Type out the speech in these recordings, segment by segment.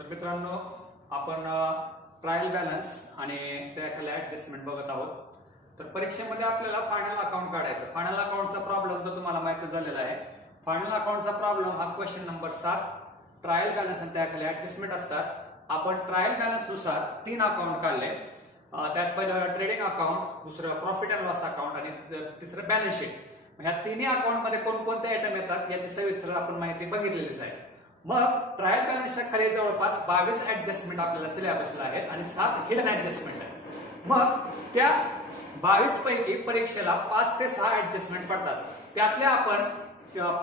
तर मित्रांनो आपण ट्रायल बॅलन्स आणि त्याखाली ऍडजस्टमेंट बघत आहोत। तर परीक्षेमध्ये आपल्याला फायनल अकाउंट काढायचं। फायनल अकाउंटचा प्रॉब्लेम तर तुम्हाला माहिती झालेला आहे। फायनल अकाउंटचा प्रॉब्लेम हा क्वेश्चन नंबर 7 ट्रायल बॅलन्स आणि त्याखाली ऍडजस्टमेंट असतात। आपण ट्रायल बॅलन्स नुसार 3 अकाउंट काढले। त्यात पहिलं ट्रेडिंग अकाउंट, दुसरं प्रॉफिट अँड लॉस अकाउंट आणि तिसरं बॅलन्स शीट। ह्या तिन्ही अकाउंट मध्ये कोणकोणते आयटम येतात याची सविस्तर आपण माहिती बघितलेलीच आहे। मग ट्रायल बॅलन्सच्या खाली जवळपास 22 ऍडजस्टमेंट आपल्याला सिलेबसला आहेत आणि 7 हिडन ऍडजस्टमेंट आहेत। मग त्या 22 पैकी परीक्षेला 5 ते 6 ऍडजस्टमेंट पडतात। त्यातल्या आपण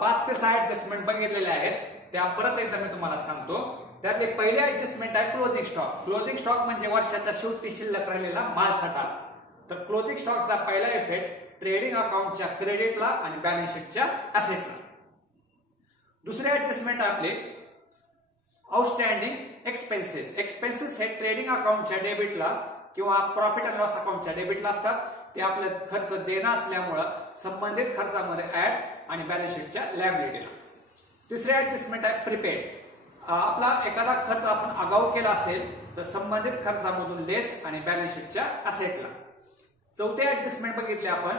5 ते 6 ऍडजस्टमेंट बघितलेले आहेत। त्या परत एकदा मी तुम्हाला सांगतो। त्यातले पहिले ऍडजस्टमेंट आहे क्लोजिंग स्टॉक। क्लोजिंग स्टॉक म्हणजे वर्षाच्या शेवटी शिल्लक राहिलेला मालसाठा। तर क्लोजिंग स्टॉकचा पहिला इफेक्ट ट्रेडिंग अकाउंटच्या क्रेडिटला आणि बॅलन्स शीटच्या असेटला। दुसरे ऍडजस्टमेंट आपले आउटस्टँडिंग एक्सपेन्सेस। एक्सपेन्सेस हे ट्रेडिंग अकाउंटच्या डेबिटला किंवा प्रॉफिट अँड लॉस अकाउंटच्या डेबिटला असतात। ते आपले खर्च देणं असल्यामुळे संबंधित खर्चामध्ये ऍड आणि बॅलन्स शीटच्या लायबिलिटीला। तिसरे ऍडजस्टमेंट आहे प्रीपेड। आपला एखादा खर्च आपण आगाऊ केला असेल तर संबंधित खर्चामधून लेस आणि बॅलन्स शीटच्या असेटला। चौथे ऍडजस्टमेंट बघितले आपण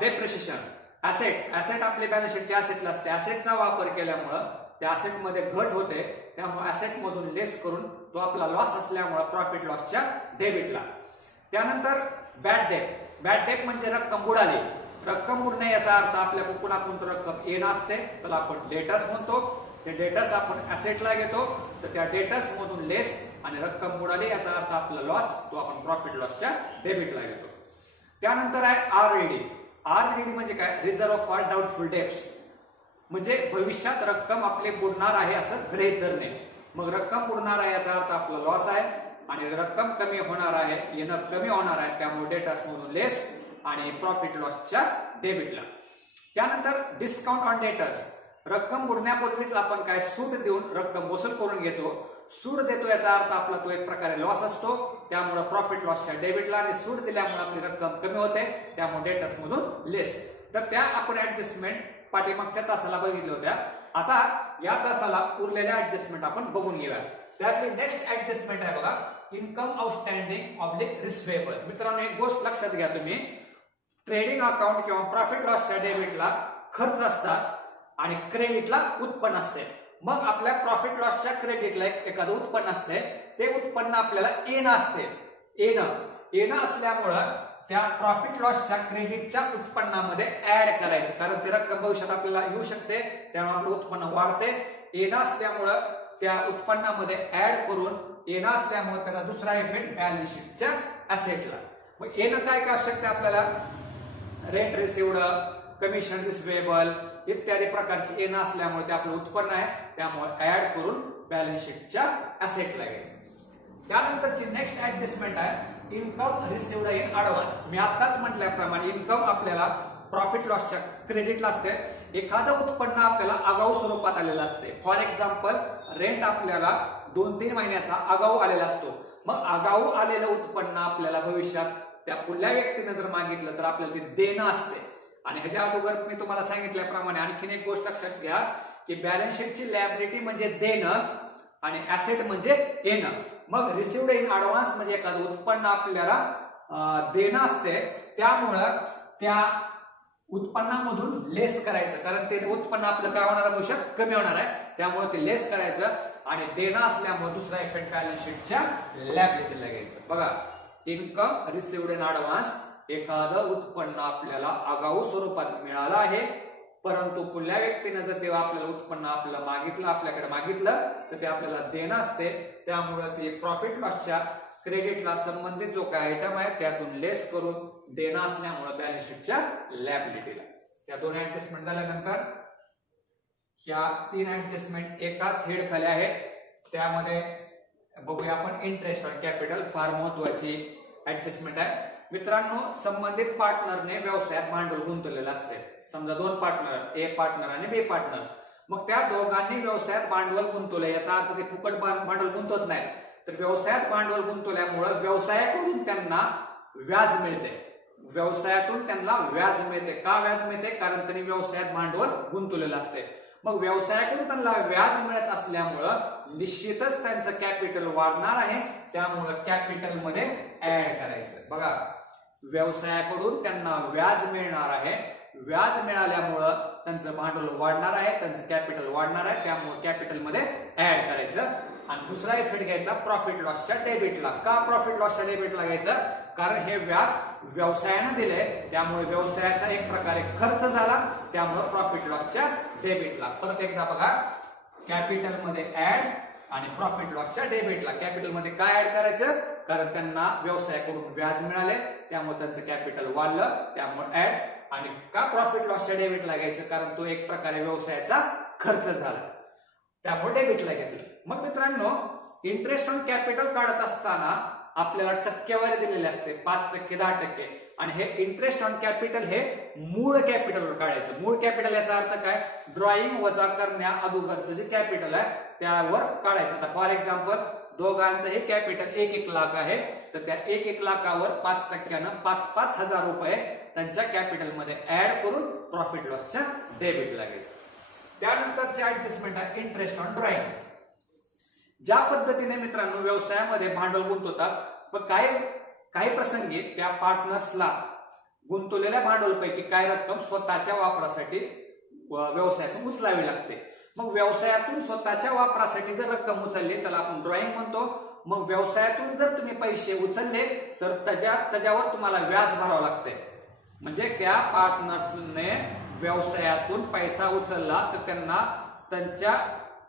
डेप्रिशिएशन। ऍसेट आपले बॅलन्स शीटच्या असेटला असते। ऍसेटचा वापर केल्यामुळे त्या असेट मध्ये घट होते, त्यामुळे ऍसेट मधून लेस करून तो आपला लॉस असल्यामुळे प्रॉफिट लॉसच्या डेबिटला। त्यानंतर बॅड डेट। बॅड डेट म्हणजे रक्कम बुडाली। रक्कम बुडणे याचा अर्थ आपल्या कुणाकडून रक्कम येणं असते, त्याला आपण डेटर्स म्हणतो। ते डेटर्स आपण ऍसेटला घेतो, तर त्या डेटर्स मधून लेस आणि रक्कम बुडाली याचा अर्थ आपला लॉस तो आपण प्रॉफिट लॉसच्या डेबिटला घेतो। त्यानंतर आहे आरईडी। आरईडी म्हणजे काय? रिझर्व्ह फॉर डाऊटफुल डेट्स, म्हणजे भविष्यात रक्कम आपले बुडणार आहे असं गृहीत धरणे। मग रक्कम बुडणार आहे याचा अर्थ आपला लॉस आहे आणि रक्कम कमी होणार आहे, येणं कमी होणार आहे, त्यामुळे डेटर्स मधून लेस आणि प्रॉफिट लॉसच्या डेबिटला। त्यानंतर डिस्काउंट ऑन डेटर्स। रक्कम बुडण्यापूर्वीच आपण काय सूट देऊन रक्कम वसूल करून घेतो। सूट देतो याचा अर्थ आपला तो एक प्रकारे लॉस असतो, त्यामुळे प्रॉफिट लॉसच्या डेबिटला आणि सूट दिल्यामुळे आपली रक्कम कमी होते, त्यामुळे डेटर्स मधून लेस। तर त्या आपण ऍडजस्टमेंट पाठीमागच्या तासाला बघितल्या होत्या। आता या तासाला उरलेल्या ऍडजस्टमेंट आपण बघून घेऊया। त्यातली नेक्स्ट ऍडजस्टमेंट आहे बघा इन्कम आउटस्टँडिंग ऑब्लिक रिसिवेबल। मित्रांनो एक गोष्ट लक्षात घ्या तुम्ही, ट्रेडिंग अकाउंट किंवा प्रॉफिट लॉसच्या डेबिटला खर्च असतात आणि क्रेडिटला उत्पन्न असते। मग आपल्या प्रॉफिट लॉसच्या क्रेडिटला एखादं उत्पन्न असते, ते उत्पन्न आपल्याला येणं असते। येणं असल्यामुळं त्या प्रॉफिट लॉसच्या क्रेडिटच्या उत्पन्नामध्ये ऍड करायचं, कारण ते रक्कम भविष्यात आपल्याला येऊ शकते, त्यामुळे आपलं उत्पन्न वाढते। येणं असल्यामुळं त्या उत्पन्नामध्ये ऍड करून येणं असल्यामुळे त्याचा दुसरा इफेक्ट बॅलन्स शीटच्या असेटला। मग येणं काय काय असू शकते आपल्याला? रेंट रिसिव्ड, कमिशन रिसिवेबल इत्यादी प्रकारचे येणं असल्यामुळे ते आपलं उत्पन्न आहे, त्यामुळे ऍड करून बॅलन्स शीटच्या असेटला घ्यायचं। त्यानंतरची नेक्स्ट ऍडजस्टमेंट आहे इन्कम रिसिव्ड इन ऍडव्हान्स। मी आताच म्हटल्याप्रमाणे इन्कम आपल्याला प्रॉफिट लॉसच्या क्रेडिटला असते। एखादं उत्पन्न आपल्याला आगाऊ स्वरूपात आलेलं असते। फॉर एक्झाम्पल रेंट आपल्याला 2-3 महिन्याचा आगाऊ आलेला असतो। मग आगाऊ आलेलं उत्पन्न आपल्याला भविष्यात त्या पुढल्या व्यक्तीने जर मागितलं तर आपल्याला ते देणं असते। आणि ह्याच्या अगोदर मी तुम्हाला सांगितल्याप्रमाणे आणखीन एक गोष्ट लक्षात घ्या की बॅलन्स शीटची लायबिलिटी म्हणजे देणं आणि ऍसेट म्हणजे येणं। मग रिसिव्ड इन ऍडव्हान्स म्हणजे एखादं उत्पन्न आपल्याला देणं असते, त्यामुळं त्या उत्पन्नामधून लेस करायचं, कारण ते उत्पन्न आपलं काय होणार आहे भविष्यात कमी होणार आहे, त्यामुळे ते लेस करायचं आणि देणं असल्यामुळे दुसरा इफेक्ट बॅलन्स शीटच्या लायबिलिटीला घ्यायचं। बघा इन्कम रिसिव्ड इन ऍडव्हान्स, एखादं उत्पन्न आपल्याला आगाऊ स्वरूपात मिळालं आहे, परंतु पुढल्या व्यक्तीने जर तेव्हा आपल्याला उत्पन्न आपल्याकडे मागितलं तर ते आपल्याला देणं असते, त्यामुळे ते प्रॉफिट लॉसच्या क्रेडिटला संबंधित जो काय आयटम आहे त्यातून लेस करून देणं असल्यामुळे बॅलन्स शीटच्या लायबिलिटीला। या 2 ऍडजस्टमेंट झाल्यानंतर ह्या 3 ऍडजस्टमेंट एकाच हेड खाली आहेत। त्यामध्ये बघूया आपण इंटरेस्ट ऑन कॅपिटल, फार महत्वाची ऍडजस्टमेंट आहे। मित्रांनो संबंधित पार्टनरने व्यवसायात भांडवल गुंतवलेलं असते। समजा 2 पार्टनर, ए पार्टनर आणि बी पार्टनर, मग त्या दोघांनी व्यवसायात भांडवल गुंतवले याचा अर्थ ते फुकट भांडवल गुंतवत नाही, तर व्यवसायात भांडवल गुंतवल्यामुळे व्यवसायाकडून त्यांना व्याज मिळते। व्यवसायातून त्यांना व्याज मिळते। का व्याज मिळते? कारण त्यांनी व्यवसायात भांडवल गुंतवलेलं असते। मग व्यवसायाकडून त्यांना व्याज मिळत असल्यामुळं निश्चितच त्यांचं कॅपिटल वाढणार आहे, त्यामुळं कॅपिटल मध्ये ऍड करायचं. बघा, व्यवसायाकडून त्यांना व्याज मिळणार आहे, व्याज मिळाल्यामुळं त्यांचं भांडवल वाढणार आहे, त्यांचं कॅपिटल वाढणार आहे, त्यामुळे कॅपिटल मध्ये ऍड करायचं. आणि दुसरा इफेक्ट घ्यायचा प्रॉफिट लॉसच्या डेबिटला. का प्रॉफिट लॉसच्या डेबिटला घ्यायचं? कारण हे व्याज व्यवसायानं दिले, त्यामुळे व्यवसायाचा एक प्रकारे खर्च झाला, त्यामुळे प्रॉफिट लॉसच्या डेबिटला. परत एकदा बघा, कॅपिटल मध्ये ऍड आणि प्रॉफिट लॉसच्या डेबिटला. कॅपिटल मध्ये काय ऍड करायचं? कारण त्यांना व्यवसायाकडून व्याज मिळाले, त्यामुळे त्यांचं कॅपिटल वाढलं, त्यामुळे ऍड. आणि का प्रॉफिट लॉसच्या डेबिटला घ्यायचं? कारण तो एक प्रकारे व्यवसायाचा खर्च झाला, त्यामुळे डेबिटला घेतलं. मग मित्रांनो, इंटरेस्ट ऑन कॅपिटल काढत असताना आपल्याला टक्केवारी दिलेली असते, 5%, 10%. आणि हे इंटरेस्ट ऑन कॅपिटल हे मूळ कॅपिटलवर काढायचं. मूळ कॅपिटल याचा अर्थ काय? ड्रॉइंग वजा करण्या अगोदरचं जे कॅपिटल आहे त्यावर काढायचं. आता फॉर एक्झाम्पल, दोघांचं हे कॅपिटल 1 लाख आहे, तर त्या 1 लाखावर 5%, 5,000 रुपये त्यांच्या कॅपिटल मध्ये ऍड करून प्रॉफिट लॉसच्या डेबिटला घ्यायचं. त्यानंतरचे ऍडजस्टमेंट आहे इंटरेस्ट ऑन ड्रॉइंग. ज्या पद्धतीने मित्रांनो व्यवसायामध्ये भांडवल गुंतवतात, पण काही प्रसंगी त्या पार्टनर्सला गुंतवलेल्या भांडवलपैकी काही रक्कम स्वतःच्या वापरासाठी व्यवसायातून उचलावी लागते. मग व्यवसायातून स्वतःच्या वापरासाठी जर रक्कम उचलली त्याला आपण ड्रॉइंग म्हणतो. मग व्यवसायातून जर तुम्ही पैसे उचलले तर त्याच्यावर तुम्हाला व्याज भरावं लागते. म्हणजे त्या पार्टनर्सने व्यवसायातून पैसा उचलला तर त्यांना त्यांच्या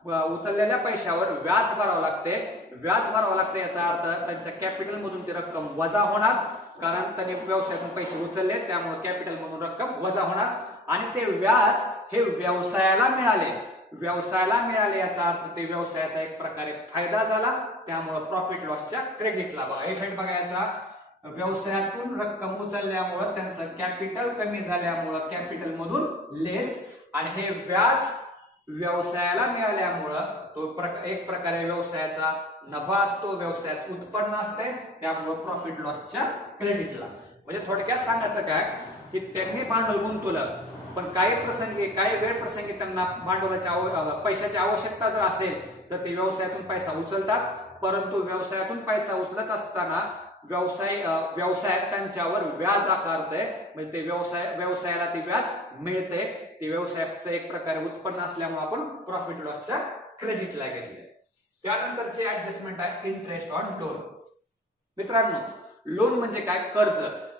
उचललेल्या पैशावर व्याज भरावं लागते. व्याज भरावं लागते याचा अर्थ त्यांच्या कॅपिटल मधून ती रक्कम वजा होणार, कारण त्यांनी व्यवसायातून पैसे उचलले, त्यामुळे कॅपिटल मधून रक्कम वजा होणार. आणि ते व्याज हे व्यवसायाला मिळाले याचा अर्थ ते व्यवसायाचा एक प्रकारे फायदा झाला, त्यामुळे प्रॉफिट लॉसच्या क्रेडिटला. बघा, इफेक्ट बघायचा, व्यवसायातून रक्कम उचलल्यामुळे त्यांचं कॅपिटल कमी झाल्यामुळं कॅपिटल मधून लेस, आणि हे व्याज व्यवसायाला मिळाल्यामुळं तो एक प्रकारे व्यवसायाचा नफा असतो, व्यवसायाचं उत्पन्न असते, त्यामुळे प्रॉफिट लॉसच्या क्रेडिटला. म्हणजे थोडक्यात सांगायचं काय की त्यांनी भांडवल गुंतवलं, पण काही वेळ प्रसंगी त्यांना भांडवलाच्या पैशाची आवश्यकता जर असेल तर ते व्यवसायातून पैसा उचलतात. परंतु व्यवसायातून पैसा उचलत असताना व्यवसायात त्यांच्यावर व्याज आकारते, म्हणजे ते व्यवसायाला ते व्याज मिळते. ते व्यवसायाचं एक प्रकारे उत्पन्न असल्यामुळे आपण प्रॉफिट लॉसच्या क्रेडिटला घेतले. त्यानंतरचे ऍडजस्टमेंट आहे इंटरेस्ट ऑन लोन. मित्रांनो, लोन म्हणजे काय?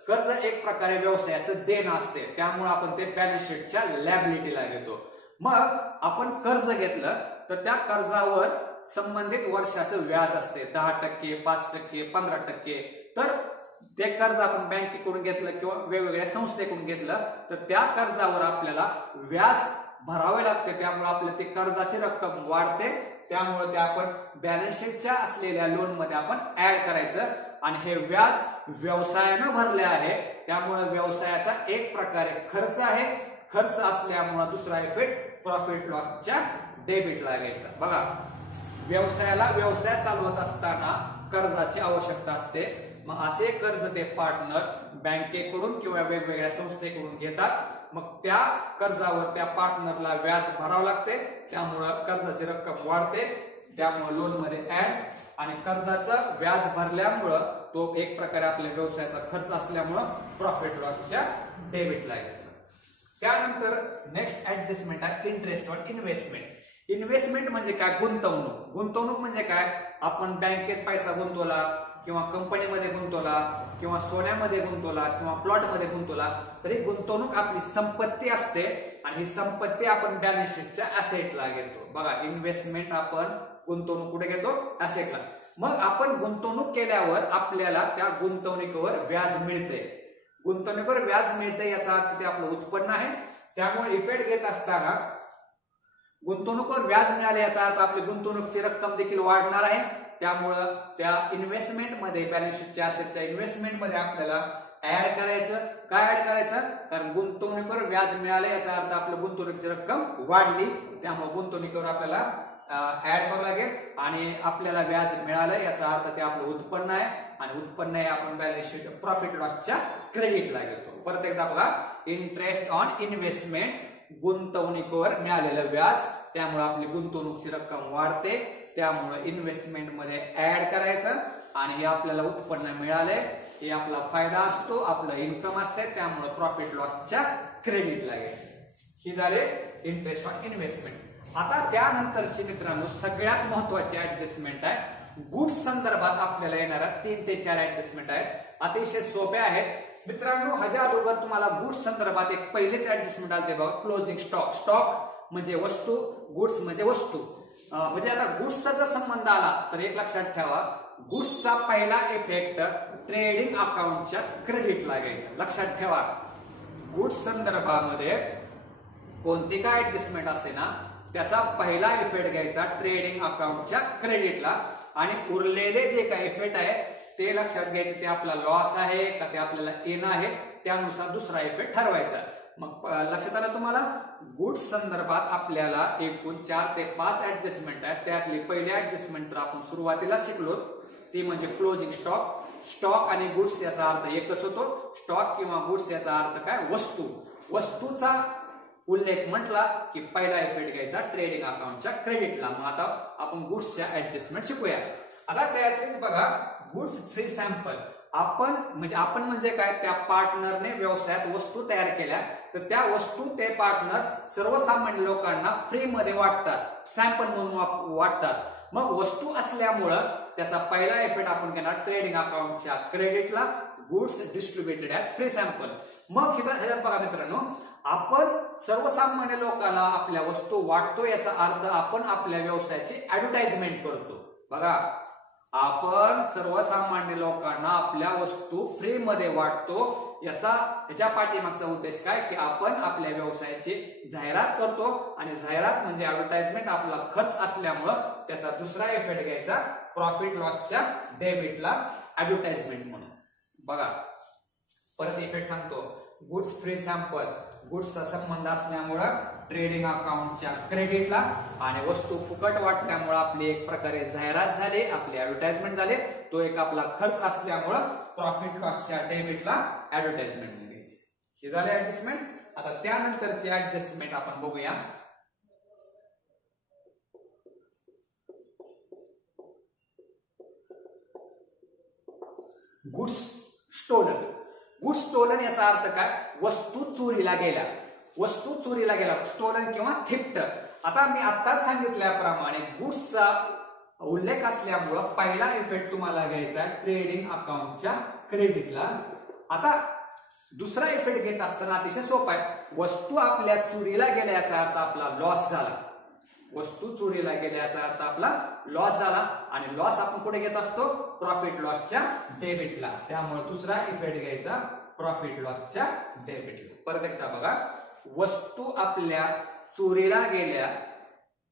कर्ज एक प्रकारे व्यवसायाचं देणं असते, त्यामुळे आपण ते बॅलन्स शीटच्या लॅबिलिटीला घेतो. मग आपण कर्ज घेतलं तर त्या कर्जावर संबंधित वर्षाचं व्याज असते, 10%, 5%, 15%. तर ते कर्ज आपण बँकेकडून घेतलं किंवा वेगवेगळ्या संस्थेकडून घेतलं तर त्या कर्जावर आपल्याला व्याज भरावे लागते, त्यामुळे आपल्या ते कर्जाची रक्कम वाढते. त्यामुळे ते आपण बॅलन्स शीटच्या असलेल्या लोन मध्ये आपण ऍड करायचं. आणि हे व्याज व्यवसायानं भरले आहे, त्यामुळे व्यवसायाचा एक प्रकारे खर्च आहे. खर्च असल्यामुळे दुसरा इफेक्ट प्रॉफिट लॉसच्या डेबिटला घ्यायचा. बघा, व्यवसाय चालवत असताना कर्जाची आवश्यकता असते. मग असे कर्ज ते पार्टनर बँकेकडून किंवा वेगवेगळ्या संस्थेकडून घेतात. मग त्या कर्जावर त्या पार्टनरला व्याज भरावं लागते, त्यामुळं कर्जाची रक्कम वाढते, त्यामुळे लोन मध्ये ऍड. आणि कर्जाचं व्याज भरल्यामुळं तो एक प्रकारे आपल्या व्यवसायाचा खर्च असल्यामुळं प्रॉफिट लॉसच्या डेबिटला घेतला. त्यानंतर नेक्स्ट ऍडजस्टमेंट आहे इंटरेस्ट ऑन इन्व्हेस्टमेंट. इन्व्हेस्टमेंट म्हणजे काय? गुंतवणूक म्हणजे काय? आपण बँकेत पैसा गुंतवला किंवा कंपनीमध्ये गुंतवला किंवा सोन्यामध्ये गुंतवला किंवा प्लॉटमध्ये गुंतवला, तरी गुंतवणूक आपली संपत्ती असते आणि ही संपत्ती आपण बॅलन्स शीटच्या ऍसेटला घेतो. बघा, इन्व्हेस्टमेंट आपण गुंतवणूक कुठे घेतो? ऍसेटला. मग आपण गुंतवणूक केल्यावर आपल्याला त्या गुंतवणुकीवर व्याज मिळते. गुंतवणुकीवर व्याज मिळते याचा अर्थ ते आपलं उत्पन्न आहे. त्यामुळे इफेक्ट घेत असताना गुंतवणुकीवर व्याज मिळाले याचा अर्थ आपली गुंतवणुकीची रक्कम देखील वाढणार आहे. त्यामुळं त्या इन्व्हेस्टमेंट मध्ये बॅलन्स शीटच्या ऍसेटच्या इन्व्हेस्टमेंट मध्ये आपल्याला ऍड करायचं. काय ऍड करायचं? कारण गुंतवणुकीवर व्याज मिळाले याचा अर्थ आपलं गुंतवणुकीची रक्कम वाढली, त्यामुळे गुंतवणुकीवर आपल्याला ऍड करावं लागेल. आणि आपल्याला व्याज मिळालं याचा अर्थ ते आपलं उत्पन्न आहे, आणि उत्पन्न हे आपण बॅलन्स शीट प्रॉफिट लॉसच्या क्रेडिटला घेतो. परत एकदा बघा, इंटरेस्ट ऑन इन्व्हेस्टमेंट गुंतवणुकीवर मिळालेलं व्याज, त्यामुळे आपली गुंतवणुकीची रक्कम वाढते, त्यामुळे इन्व्हेस्टमेंट मध्ये ऍड करायचं आणि हे आपल्याला उत्पन्न मिळाले, हे आपला फायदा असतो, आपलं इन्कम असते, त्यामुळे प्रॉफिट लॉसच्या क्रेडिटला घ्यायचं. ही झाले इंटरेस्ट ऑन इन्व्हेस्टमेंट. आता त्यानंतरची मित्रांनो सगळ्यात महत्वाची ऍडजस्टमेंट आहे गुड्स संदर्भात आपल्याला येणाऱ्या 3 ते 4 ऍडजस्टमेंट आहेत. अतिशय सोप्या आहेत मित्रांनो. ह्याच्या अगोदर तुम्हाला गुड्स संदर्भात एक पहिलेच ऍडजस्टमेंट आले बघा, क्लोजिंग स्टॉक. स्टॉक म्हणजे वस्तू, गुड्स म्हणजे वस्तू. म्हणजे आता गुड्सचा जर संबंध आला तर एक लक्षात ठेवा, गुड्सचा पहिला इफेक्ट ट्रेडिंग अकाउंटच्या क्रेडिटला घ्यायचा. लक्षात ठेवा, गुड्स संदर्भामध्ये कोणती काय ऍडजस्टमेंट असे ना त्याचा पहिला इफेक्ट घ्यायचा ट्रेडिंग अकाउंटच्या क्रेडिटला आणि उरलेले जे काही इफेक्ट आहे ते लक्षात घ्यायचे, ते आपला लॉस आहे का ते आपल्याला येणं आहे, त्यानुसार दुसरा इफेक्ट ठरवायचा. मग लक्षात आलं तुम्हाला, गुड्स संदर्भात आपल्याला एकूण 4 ते 5 ऍडजस्टमेंट आहेत. त्यातली पहिली ऍडजस्टमेंट तर आपण सुरुवातीला शिकलो, ती म्हणजे क्लोजिंग स्टॉक. स्टॉक आणि गुड्स याचा अर्थ एकच होतो. स्टॉक किंवा गुड्स याचा अर्थ काय, वस्तू. वस्तूचा उल्लेख म्हटला की पहिला इफेक्ट घ्यायचा ट्रेडिंग अकाउंटच्या क्रेडिटला. मग आता आपण गुड्सच्या ऍडजस्टमेंट शिकूया. आता त्यातलीच बघा गुड्स फ्री सॅम्पल. आपण म्हणजे काय, त्या पार्टनरने व्यवसायात वस्तू तयार केल्या तर त्या वस्तू ते पार्टनर सर्वसामान्य लोकांना फ्री मध्ये वाटतात, सॅम्पल म्हणून वाटतात. मग वस्तू असल्यामुळं त्याचा पहिला इफेक्ट आपण घेणार ट्रेडिंग अकाउंटच्या क्रेडिटला, goods distributed as free sample. मग ह्याच्यात बघा मित्रांनो, आपण सर्वसामान्य लोकांना आपल्या वस्तू वाटतो, याचा अर्थ आपण आपल्या व्यवसायाची ऍडव्हर्टाइजमेंट करतो. बघा, आपण सर्वसामान्य लोकांना आपल्या वस्तू फ्री मध्ये वाटतो, याच्या पाठीमागचा उद्देश काय की आपण आपल्या व्यवसायाची जाहिरात करतो आणि जाहिरात म्हणजे ऍडव्हर्टाइजमेंट आपला खर्च असल्यामुळं त्याचा दुसरा इफेक्ट घ्यायचा प्रॉफिट लॉसच्या डेबिटला ऍडव्हर्टाइजमेंट म्हणून. बघा परत इफेक्ट सांगतो, गुड्स फ्री सॅम्पल, गुड्सचा संबंध असल्यामुळं ट्रेडिंग अकाउंटच्या क्रेडिटला आणि वस्तू फुकट वाटल्यामुळे आपली एक प्रकारे जाहिरात झाली, आपली ऍडव्हर्टाइजमेंट झाली, तो एक आपला खर्च असल्यामुळं प्रॉफिट लॉसच्या डेबिटला ऍडव्हर्टाइजमेंट घ्यायची. हे झाले ऍडजस्टमेंट. आता त्यानंतरची ऍडजस्टमेंट आपण बघूया. Goods stolen. गुड्स स्टोलन याचा अर्थ काय, वस्तू चोरीला गेल्या. वस्तू चोरीला गेला, स्टोलन किंवा थिफ्ट. आता मी आत्ताच सांगितल्याप्रमाणे गुड्सचा उल्लेख असल्यामुळं पहिला इफेक्ट तुम्हाला घ्यायचा ट्रेडिंग अकाउंटच्या क्रेडिटला. आता दुसरा इफेक्ट घेत असताना अतिशय सोपा आहे, वस्तू आपल्या चोरीला गेल्याचा अर्थ आपला लॉस झाला. वस्तू चोरीला गेल्याचा अर्थ आपला लॉस झाला आणि लॉस आपण कुठे घेत असतो, प्रॉफिट लॉसच्या डेबिटला. त्यामुळे दुसरा इफेक्ट घ्यायचा प्रॉफिट लॉसच्या डेबिटला. परत एकदा बघा, वस्तू आपल्या चोरीला गेल्या,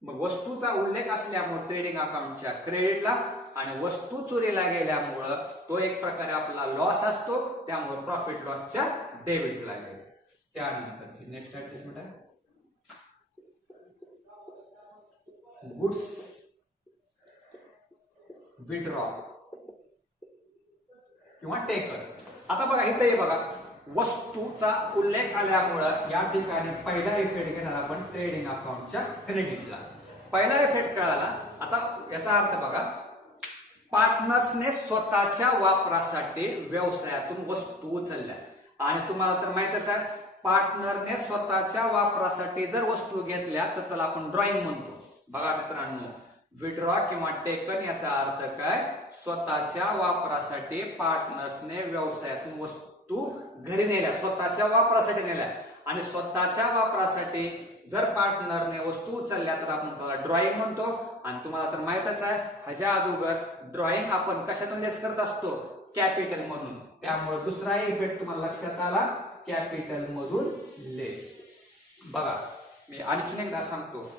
मग वस्तूचा उल्लेख असल्यामुळे ट्रेडिंग अकाउंटच्या क्रेडिटला आणि वस्तू चोरीला गेल्यामुळं तो एक प्रकारे आपला लॉस असतो, त्यामुळे प्रॉफिट लॉसच्या डेबिटला घ्यायचं. त्यानंतरची नेक्स्ट ऍडजस्टमेंट आहे गुड्स विड्रॉ किंवा टेकर. आता बघा इथे बघा, वस्तूचा उल्लेख आल्यामुळं या ठिकाणी पहिला इफेक्ट घेणार आपण ट्रेडिंग अकाउंटच्या क्रेडिटला. पहिला इफेक्ट कळाला. आता याचा अर्थ बघा, पार्टनर्सने स्वतःच्या वापरासाठी व्यवसायातून वस्तू उचलल्या आणि तुम्हाला तर माहितच आहे, पार्टनरने स्वतःच्या वापरासाठी जर वस्तू घेतल्या तर त्याला आपण ड्रॉइंग म्हणतो. बघा मित्रांनो, विड्रॉ किंवा टेकन याचा अर्थ काय, स्वतःच्या वापरासाठी पार्टनर्सने व्यवसायातून वस्तू घरी नेल्या, स्वतःच्या वापरासाठी नेल्या आणि स्वतःच्या वापरासाठी जर पार्टनरने वस्तू उचलल्या तर आपण त्याला ड्रॉइंग म्हणतो. आणि तुम्हाला तर माहितच आहे, ह्याच्या अगोदर ड्रॉइंग आपण कशातून लेस करत असतो, कॅपिटल मधून. त्यामुळे दुसरा इफेक्ट तुम्हाला लक्षात आला, कॅपिटल मधून लेस. बघा मी आणखीन एकदा सांगतो,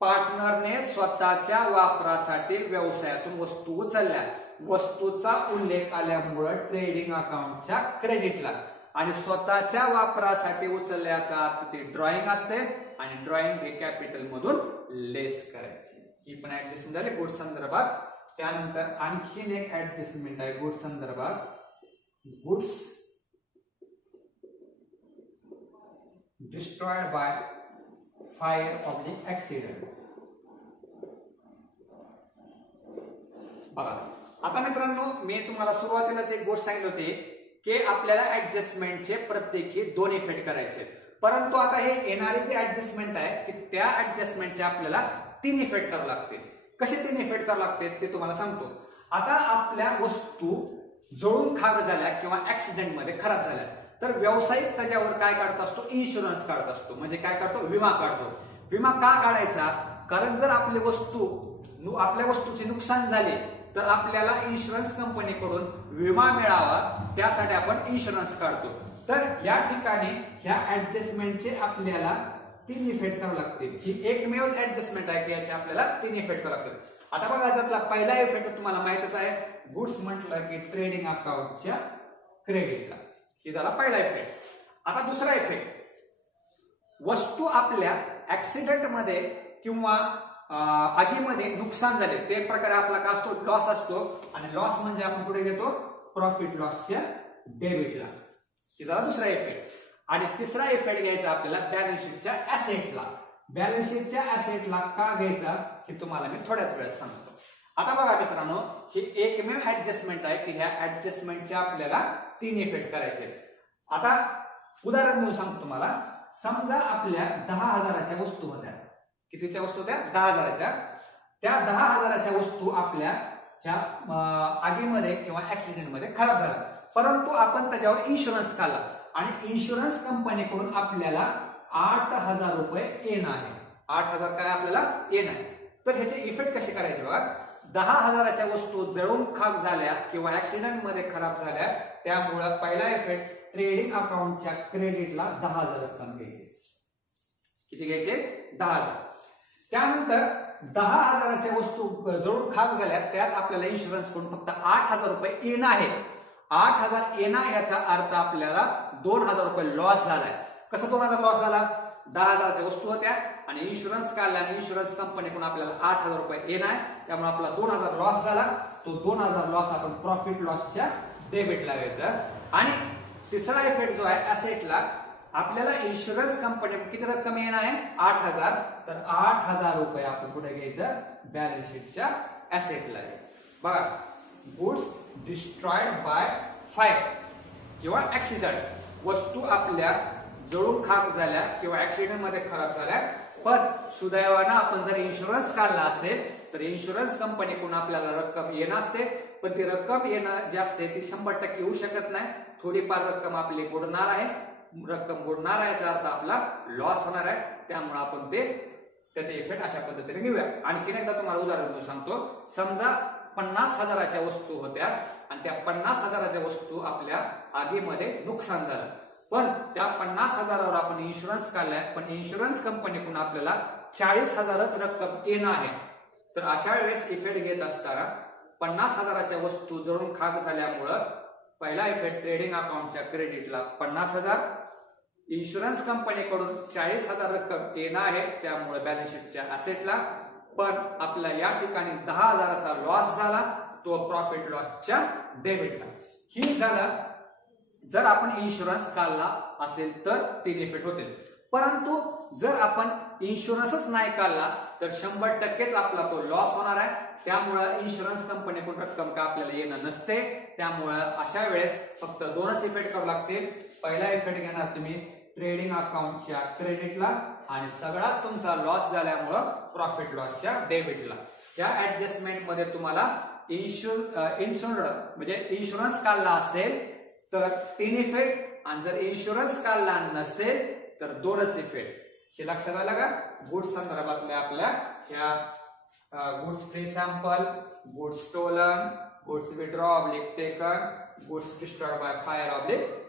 पार्टनरने स्वतःच्या वापरासाठी व्यवसायातून वस्तू उचलल्या, वस्तूचा उल्लेख आल्यामुळे ट्रेडिंग अकाउंटच्या क्रेडिटला आणि स्वतःच्या वापरासाठी उचलल्याचा अर्थ ती ड्रॉइंग असते आणि ड्रॉइंग हे कॅपिटल मधून लेस करायची. ही पण ऍडजस्टमेंट झाली गुड्स संदर्भात. त्यानंतर आणखीन एक ऍडजस्टमेंट आहे गुड्स संदर्भात, goods destroyed by fire accident. बघा आता मित्रांनो, मी तुम्हाला सुरुवातीलाच एक गोष्ट सांगितली होती की आपल्याला ऍडजस्टमेंटचे प्रत्येकी 2 इफेक्ट करायचे, परंतु आता हे येणारे जे ऍडजस्टमेंट आहे की त्या ऍडजस्टमेंटचे आपल्याला 3 इफेक्ट करावे लागतील. कसे 3 इफेक्ट करावे लागतील ते तुम्हाला सांगतो. आता आपल्या वस्तू जळून खाक झाल्या किंवा ऍक्सिडेंटमध्ये खराब झाल्या तर व्यावसायिक त्याच्यावर काय काढत असतो, इन्शुरन्स काढत असतो. म्हणजे काय करतो, विमा काढतो. विमा का काढायचा, कारण जर आपल्या वस्तूचे नुकसान झाले तर आपल्याला इन्शुरन्स कंपनीकडून विमा मिळावा, त्यासाठी आपण इन्शुरन्स काढतो. तर या ठिकाणी ह्या ऍडजस्टमेंटचे आपल्याला 3 इफेक्ट करावे लागतील. ही एकमेव ऍडजस्टमेंट आहे की याचे आपल्याला 3 इफेक्ट करावे लागतील. आता बघा, याच्यातला पहिला इफेक्ट तुम्हाला माहितच आहे, गुड्स म्हटलं की ट्रेडिंग अकाउंटच्या क्रेडिटला. ही झाला पहिला इफेक्ट. आता दुसरा इफेक्ट, वस्तू आपल्या ऍक्सिडेंट मध्ये किंवा आगीमध्ये नुकसान झाले ते प्रकारे आपला काय असतो, लॉस असतो. आणि लॉस म्हणजे आपण कुठे घेतो, प्रॉफिट लॉसच्या डेबिटला. हे झाला दुसरा इफेक्ट. आणि तिसरा इफेक्ट घ्यायचा आपल्याला बॅलन्स शीटच्या ऍसेटला. बॅलन्स शीटच्या ऍसेटला का घ्यायचा हे तुम्हाला मी थोड्याच वेळात सांगतो. आता बघा मित्रांनो, ही एकमेव ऍडजस्टमेंट आहे की ह्या ऍडजस्टमेंटचे आपल्याला 3 इफेक्ट करायचे. आता उदाहरण देऊन सांगतो तुम्हाला. समजा आपल्या 10,000च्या वस्तू होत्या. कितीच्या वस्तू होत्या, 10,000च्या. त्या 10,000च्या वस्तू आपल्या ह्या आगीमध्ये किंवा ऍक्सिडेंटमध्ये खराब झाल्या, परंतु आपण त्याच्यावर इन्शुरन्स काढला आणि इन्शुरन्स कंपनीकडून आपल्याला 8,000 रुपये येणं आहे. 8,000 काय आपल्याला येणं आहे. तर ह्याचे इफेक्ट कसे करायचे बघा. 10,000च्या वस्तू जळून खाक झाल्या किंवा ऍक्सिडेंटमध्ये खराब झाल्या, त्यामुळे पहिला इफेक्ट ट्रेडिंग अकाउंटच्या क्रेडिटला 10,000 रक्कम घ्यायची. किती घ्यायचे, 10,000. त्यानंतर 10,000च्या वस्तू जळून खाक झाल्या, त्यात आपल्याला इन्शुरन्स कडून फक्त 8,000 रुपये येणं आहे. 8,000 येणं याचा अर्थ आपल्याला 2,000 रुपये लॉस झालाय. कसं 2,000 लॉस झाला, 10,000च्या वस्तू होत्या आणि इन्शुरन्स काढला आणि इन्शुरन्स कंपनीकडून आपल्याला 8,000 रुपये येणं आहे, त्यामुळे आपला 2,000 लॉस झाला. तो 2,000 लॉस आपण प्रॉफिट लॉसच्या डेबिटला घ्यायचा. आणि तिसरा इफेक्ट जो आहे ऍसेटला, आपल्याला इन्शुरन्स कंपनी किती रक्कम येणार आहे, 8,000. तर 8,000 रुपये आपण कुठे घ्यायचं, बॅलन्स शीटच्या ऍसेटला घ्यायचं. बघा, गुड्स डिस्ट्रॉयड बाय फायर किंवा ऍक्सिडेंट, वस्तू आपल्या जळून खाक झाल्या किंवा ऍक्सिडेंट मध्ये खराब झाल्या, पण सुदैवानं आपण जर इन्शुरन्स काढला असेल तर इन्शुरन्स कंपनीकडून आपल्याला रक्कम येणं असते. पण ती रक्कम येणं जे असते ती 100% येऊ शकत नाही. थोडीफार रक्कम आपली बुडणार आहे. रक्कम बुडणार आहे याचा अर्थ आपला लॉस होणार आहे. त्यामुळे आपण त्याचे इफेक्ट अशा पद्धतीने घेऊया. आणखीन एकदा तुम्हाला उदाहरण सांगतो. समजा 50,000च्या वस्तू होत्या आणि त्या 50,000च्या वस्तू आपल्या आगीमध्ये नुकसान झालं, पण त्या 50,000वर आपण इन्शुरन्स काढलाय, पण इन्शुरन्स कंपनीकडून आपल्याला 40,000च रक्कम येणं आहे. तर अशा वेळेस इफेक्ट घेत असताना 50,000च्या वस्तू जळून खाक झाल्यामुळं पहिला इफेक्ट ट्रेडिंग अकाउंटच्या क्रेडिटला 50,000, इन्शुरन्स कंपनीकडून 40,000 रक्कम येणं आहे, त्यामुळे बॅलन्स शीटच्या ऍसेटला. पण आपला या ठिकाणी 10,000चा लॉस झाला, तो प्रॉफिट लॉसच्या डेबिटला. ही झालं जर आपण इन्शुरन्स काढला असेल तर 3 इफेक्ट होतील. परंतु जर आपण इन्शुरन्सच नाही काढला तर 100%च आपला तो लॉस होणार आहे. त्यामुळे इन्शुरन्स कंपनीकडून रक्कम का आपल्याला येणं नसते. त्यामुळे अशा वेळेस फक्त 2च इफेक्ट करावे लागतील. पहिला इफेक्ट घेणार तुम्ही ट्रेडिंग अकाउंटच्या क्रेडिटला आणि सगळाच तुमचा लॉस झाल्यामुळं प्रॉफिट लॉसच्या डेबिटला. या ऍडजस्टमेंट मध्ये तुम्हाला म्हणजे इन्शुरन्स काढला असेल तर 3 इफेक्ट आणि जर इन्शुरन्स काढला नसेल तर 2च इफेक्ट. हे लक्षात आलं का. गुड्स संदर्भातल्या आपल्या ह्या goods free sample, goods stolen, goods withdraw taken, goods destroyed by fire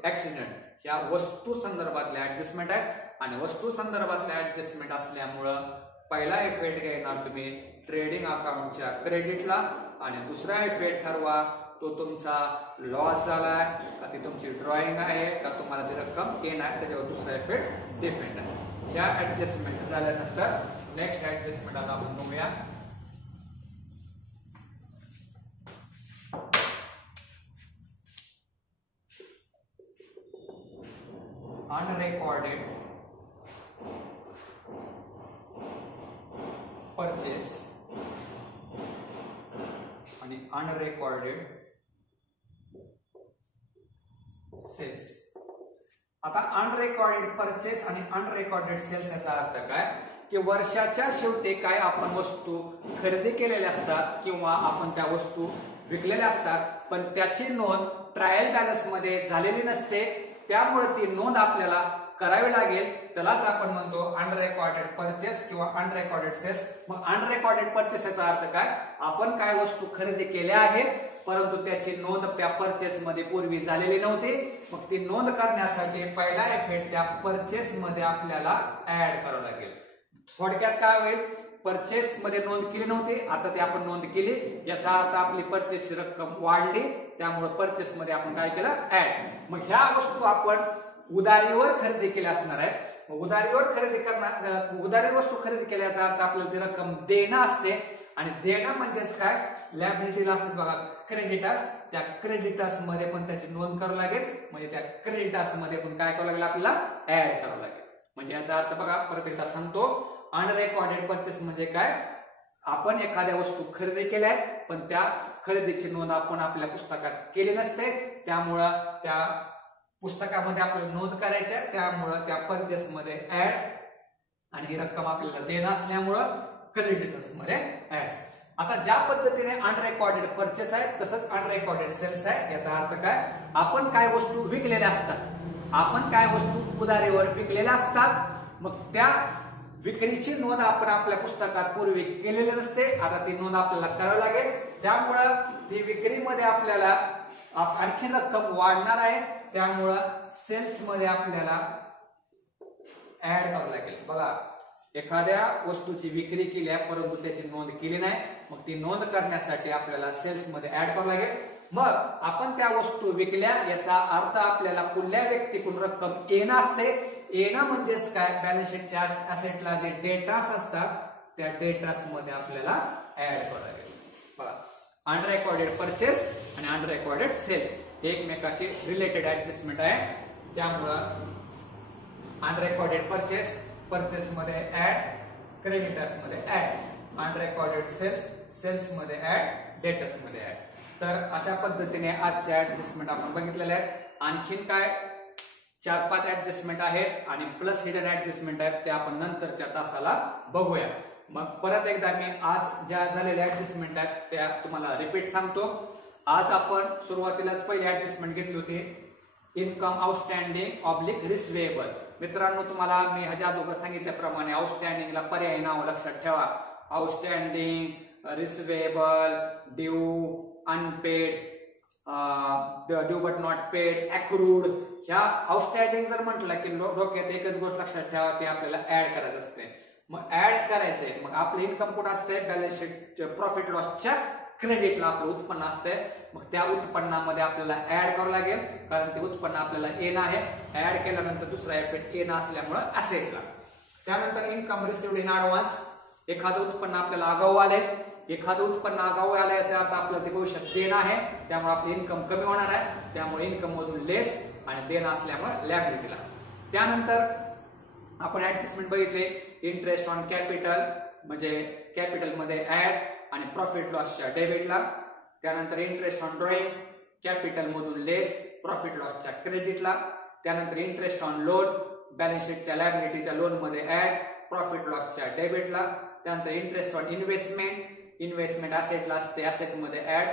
accident, ह्या वस्तू संदर्भातल्या ऍडजस्टमेंट आहेत. आणि वस्तू संदर्भातल्या ऍडजस्टमेंट असल्यामुळं पहिला इफेक्ट घेणार तुम्ही ट्रेडिंग अकाउंटच्या क्रेडिटला आणि दुसरा इफेक्ट ठरवा तो तुमचा लॉस झालाय का ती तुमची ड्रॉइंग आहे का तुम्हाला ती रक्कम येणार, त्याच्यावर दुसरा इफेक्ट डिपेंड आहे. या ऍडजस्टमेंट झाल्यानंतर नेक्स्ट ऍडजस्टमेंट आता आपण बघूया. unrecorded आणि अनरेकॉर्डेड सेल्स. आता अनरेकॉर्डेड परचेस आणि अनरेकॉर्डेड सेल्स याचा अर्थ काय की वर्षाच्या शेवटी काय आपण वस्तू खरेदी केलेल्या असतात किंवा आपण त्या वस्तू विकलेल्या असतात, पण त्याची नोंद ट्रायल बॅलन्स मध्ये झालेली नसते, त्यामुळे ती नोंद आपल्याला करावी लागेल. त्यालाच आपण म्हणतो अनरेकॉर्डेड परचेस किंवा अनरेकॉर्डेड सेल्स. मग अनरेकॉर्डेड परचेसचा अर्थ काय, आपण काय वस्तू खरेदी केल्या आहेत परंतु त्याची नोंद त्या परचेस मध्ये पूर्वी झालेली नव्हती. मग ती नोंद करण्यासाठी पहिला इफेक्ट त्या परचेस मध्ये आपल्याला ऍड करावं लागेल. थोडक्यात काय होईल, परचेस मध्ये नोंद केली नव्हती, आता ती आपण नोंद केली, याचा अर्थ आपली परचेसची रक्कम वाढली, त्यामुळे परचेस मध्ये आपण काय केलं, ऍड. मग ह्या वस्तू आपण उधारीवर खरेदी केल्या असणार आहेत. उधारीवर खरेदी करणार, उधारी वस्तू खरेदी केल्याचा अर्थ आपल्याला ती रक्कम देणं असते, आणि देणं म्हणजेच काय, लॅबिलिटीला असते बघा क्रेडिटर्स, त्या क्रेडिटर्स मध्ये पण त्याची नोंद करावी लागेल, म्हणजे त्या क्रेडिटर्स मध्ये पण काय करावं लागेल, आपल्याला ऍड करावं लागेल. म्हणजे याचा अर्थ बघा परत एकदा सांगतो, अनरेकॉर्डेड परचेस म्हणजे काय, आपण एखाद्या वस्तू खरेदी केल्या आहेत पण त्या खरेदीची नोंद आपण आपल्या पुस्तकात केली नसते, त्यामुळं त्या पुस्तकामध्ये आपल्याला नोंद करायच्या, त्यामुळं त्या परचेस मध्ये ऍड, आणि ही रक्कम आपल्याला देणं असल्यामुळं क्रेडिटर्स मध्ये ऍड. आता ज्या पद्धतीने अनरेकॉर्डेड परचेस आहे तसंच अनरेकॉर्डेड सेल्स आहे. याचा अर्थ काय, आपण काय वस्तू विकलेल्या असतात, आपण काय वस्तू उधारीवर विकलेल्या असतात, मग त्या विक्रीची नोंद आपण आपल्या पुस्तकात पूर्वी केलेली नसते, आता ती नोंद आपल्याला करावी लागेल, त्यामुळं ती विक्रीमध्ये आपल्याला आणखी रक्कम वाढणार आहे, त्यामुळं सेल्स मध्ये आपल्याला ऍड करावं लागेल. बघा एखाद्या वस्तूची विक्री केली आहे परंतु त्याची नोंद केली नाही, मग ती नोंद करण्यासाठी आपल्याला सेल्स मध्ये ऍड करावं लागेल. मग आपण त्या वस्तू विकल्या याचा अर्थ आपल्याला कुठल्या व्यक्तीकडून रक्कम येणं असते. येणं म्हणजेच काय, बॅलन्स शीटच्या असेटला जे डेटास असतात त्या डेटास मध्ये आपल्याला ऍड करावं लागेल. बघा अनरेकॉर्डेड परचेस आणि अनरेकॉर्डेड सेल्स एकमेकाशी रिलेटेड ऍडजस्टमेंट आहे, त्यामुळं अनरेकॉर्डेड परचेस मध्ये ऍड, क्रेडिटर्स मध्ये ऍड, अनरेकॉर्डेड सेल्स मध्ये ऍड, डेटर्स मध्ये ऍड. तर अशा पद्धतीने आजच्या ऍडजस्टमेंट आपण बघितलेले आहेत. आणखीन काय 4-5 ऍडजस्टमेंट आहेत आणि प्लस हिडन ऍडजस्टमेंट आहेत, ते आपण नंतरच्या तासाला बघूया. मग परत एकदा मी आज ज्या झालेल्या ऍडजस्टमेंट आहेत त्या तुम्हाला रिपीट सांगतो. आज आपण सुरुवातीलाच पहिली ऍडजस्टमेंट घेतली होती, इन्कम आउटस्टँडिंग ऑब्लिक रिसिवेबल. मित्रांनो तुम्हाला मी ह्याच्या अगोदर सांगितल्याप्रमाणे आउटस्टँडिंगला पर्यायी नाव लक्षात ठेवा. Outstanding, receivable, due, unpaid, due but not paid, accrued. ह्या आउटस्टँडिंग जर म्हटलं की डोक्यात एकच गोष्ट लक्षात ठेवा, ती आपल्याला ऍड करायचं असते. मग ऍड करायचंय, मग आपलं इन्कम कुठं असते, बॅलन्स शीट प्रॉफिट लॉसच्या क्रेडिटला आपलं उत्पन्न असते. मग त्या उत्पन्नामध्ये आपल्याला ऍड करावं लागेल, कारण ते उत्पन्न आपल्याला येणं आहे. ऍड केल्यानंतर दुसरा इफेक्ट येणं असल्यामुळे असेटला. त्यानंतर इन्कम रिसिव्ड इन ऍडव्हान्स, एखादं उत्पन्न आपल्याला आगाऊ आले, एखादं उत्पन्न आगाऊ आलं याचा अर्थ आपल्याला ते भविष्यात देणं आहे, त्यामुळे आपली इन्कम कमी होणार आहे, त्यामुळे इन्कम मधून लेस आणि देणं असल्यामुळे लॅबिलिटीला. त्यानंतर आपण ऍडजस्टमेंट बघितले, इंटरेस्ट ऑन कॅपिटल म्हणजे कॅपिटल मध्ये ऍड आणि प्रॉफिट लॉसच्या डेबिटला. त्यानंतर इंटरेस्ट ऑन ड्रॉइंग, कॅपिटल मधून लेस, प्रॉफिट लॉसच्या क्रेडिटला. त्यानंतर इंटरेस्ट ऑन लोन, बॅलन्स शीटच्या लायबिलिटीच्या लोन मध्ये ऍड, प्रॉफिट लॉसच्या डेबिटला. त्यानंतर इंटरेस्ट ऑन इन्व्हेस्टमेंट असेटला असते, असेट मध्ये ऍड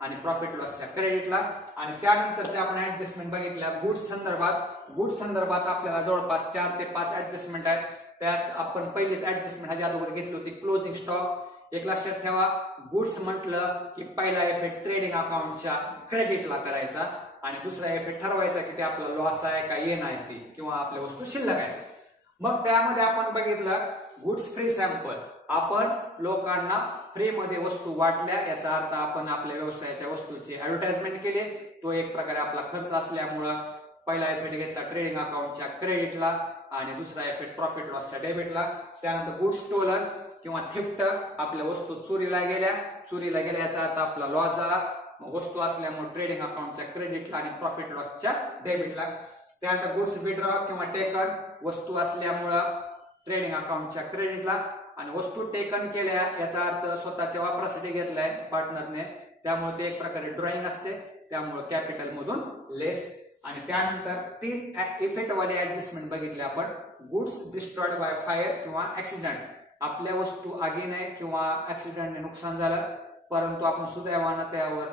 आणि प्रॉफिट लॉसच्या क्रेडिटला. आणि त्यानंतरच्या आपण ऍडजस्टमेंट बघितल्या गुड्स संदर्भात आपल्याला जवळपास 4 ते 5 ऍडजस्टमेंट आहेत. त्यात आपण पहिलीच ऍडजस्टमेंट ह्याच्या अगोदर घेतली होती क्लोजिंग स्टॉक. एक लक्षात ठेवा, गुड्स म्हटलं की पहिला इफेक्ट ट्रेडिंग अकाउंटच्या क्रेडिटला करायचा आणि दुसरा इफेक्ट ठरवायचा की ते आपला लॉस आहे का येण आहे ती, किंवा आपल्या वस्तू शिल्लक आहे. मग त्यामध्ये आपण बघितलं गुड्स फ्री सॅम्पल, आपण लोकांना फ्री मध्ये वस्तू वाटल्या, याचा अर्थ आपण आपल्या व्यवसायाच्या वस्तूची ऍडव्हर्टाइजमेंट केली. तो एक प्रकारे आपला खर्च असल्यामुळं पहिला इफेक्ट घेतला ट्रेडिंग अकाउंटच्या क्रेडिटला आणि दुसरा इफेक्ट प्रॉफिट लॉसच्या डेबिटला. त्यानंतर गुड्स स्टोलन किंवा थिफ्ट, आपल्या वस्तू चोरीला गेल्या याचा अर्थ आपला लॉस झाला, वस्तू असल्यामुळे ट्रेडिंग अकाउंटच्या क्रेडिटला आणि प्रॉफिट लॉसच्या डेबिटला. त्यानंतर गुड्स विड्रॉ किंवा टेकन, वस्तू असल्यामुळं ट्रेडिंग अकाउंटच्या क्रेडिटला आणि वस्तू टेकन केल्या याचा अर्थ स्वतःच्या वापरासाठी घेतलाय पार्टनरने, त्यामुळे ते एक प्रकारे ड्रॉइंग असते, त्यामुळे कॅपिटल मधून लेस. आणि त्यानंतर 3 इफेक्टवाले ऍडजस्टमेंट बघितले आपण. गुड्स डिस्ट्रॉयड बाय फायर किंवा ऍक्सिडेंट, आपल्या वस्तू आगीने किंवा ऍक्सिडेंटने नुकसान झालं, परंतु आपण सुदैवानं त्यावर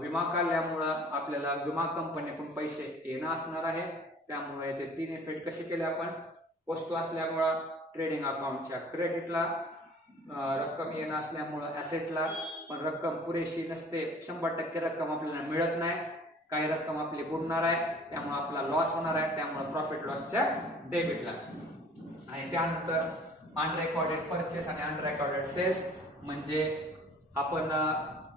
विमा काढल्यामुळं आपल्याला विमा कंपनीकडून पैसे येणं असणार आहे. त्यामुळे याचे 3 इफेक्ट कसे केले आपण. वस्तू असल्यामुळं ट्रेडिंग अकाउंटच्या क्रेडिटला रक्कम येणं असल्यामुळं ऍसेटला, पण रक्कम पुरेशी नसते, 100% रक्कम आपल्याला मिळत नाही, काही रक्कम आपली बुडणार आहे, त्यामुळे आपला लॉस होणार आहे, त्यामुळे प्रॉफिट लॉसच्या डेबिटला. आणि त्यानंतर अनरेकॉर्डेड परचेस आणि अनरेकॉर्डेड सेल्स, म्हणजे आपण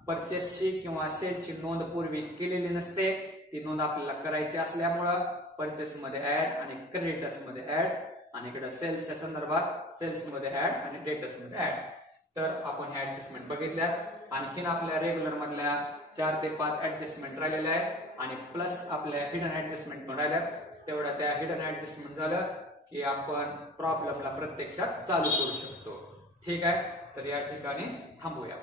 परचेसची किंवा सेलची नोंद पूर्वी केलेली नसते, ती नोंद आपल्याला करायची असल्यामुळं परचेस मध्ये ऍड आणि क्रेडिटर्स मध्ये ऍड, आणि इकडे सेल्सच्या संदर्भात सेल्स मध्ये ऍड आणि डेटर्स मध्ये ऍड. तर आपण हे ऍडजस्टमेंट बघितल्यात. आणखीन आपल्या रेग्युलर मधल्या 4 ते 5 ऍडजस्टमेंट राहिलेल्या आहेत आणि प्लस आपल्या हिडन ऍडजस्टमेंट पण राहिल्यात. तेवढ्या त्या हिडन ऍडजस्टमेंट झालं की आपण प्रॉब्लेमला प्रत्यक्षात चालू करू शकतो. ठीक आहे, तर या ठिकाणी थांबूया.